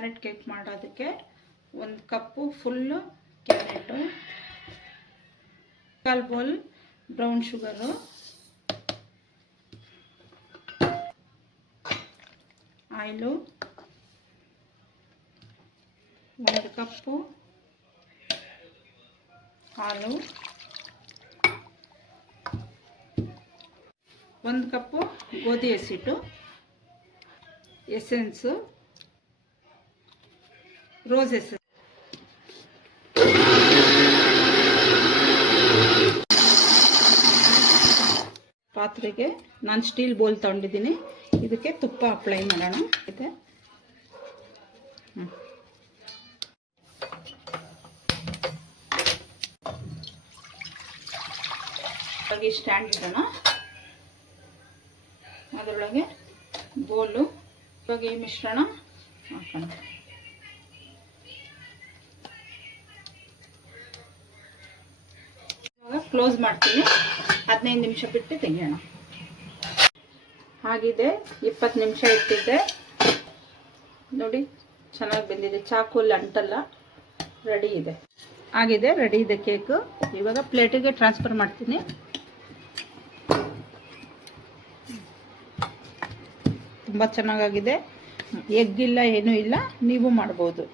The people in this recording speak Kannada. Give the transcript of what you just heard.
ಕ್ಯಾರೆಟ್ ಕೇಕ್ ಮಾಡೋದಕ್ಕೆ 1 cup full carrot, 1/4 bowl brown sugar, oil, 1 cup ಹಾಲು, 1 ಕಪ್ಪು ಗೋಧಿ ಹಸಿಟ್ಟು, ಎಸೆನ್ಸು, ರೋಸ್ ಎಸೆನ್ಸ್. ಪಾತ್ರೆಗೆ ನಾನು ಸ್ಟೀಲ್ ಬೌಲ್ ತಗೊಂಡಿದ್ದೀನಿ. ಇದಕ್ಕೆ ತುಪ್ಪ ಅಪ್ಲೈ ಮಾಡೋಣ. ಇದೆ ಹಾಗೆ ಸ್ಟ್ಯಾಂಡ್ ಇಡೋಣ. ಅದರೊಳಗೆ ಬೋಲು. ಇವಾಗ ಈ ಮಿಶ್ರಣ ಹಾಕೋಣ. ಇವಾಗ ಕ್ಲೋಸ್ ಮಾಡ್ತೀನಿ. 15 ನಿಮಿಷ ಬಿಟ್ಟು ತೆಗೆಯೋಣ. ಆಗಿದೆ, 20 ನಿಮಿಷ ಇಟ್ಟಿದ್ದೆ ನೋಡಿ, ಚೆನ್ನಾಗಿ ಬೆಂದಿದೆ. ಚಾಕುಲ್ಲಿ ಅಂಟಲ್ಲ, ರೆಡಿ ಇದೆ. ಆಗಿದೆ, ರೆಡಿ ಇದೆ ಕೇಕು. ಇವಾಗ ಪ್ಲೇಟಿಗೆ ಟ್ರಾನ್ಸ್ಫರ್ ಮಾಡ್ತೀನಿ. ತುಂಬ ಚೆನ್ನಾಗಾಗಿದೆ. ಎಗ್ ಇಲ್ಲ, ಏನೂ ಇಲ್ಲ, ನೀವು ಮಾಡ್ಬೋದು.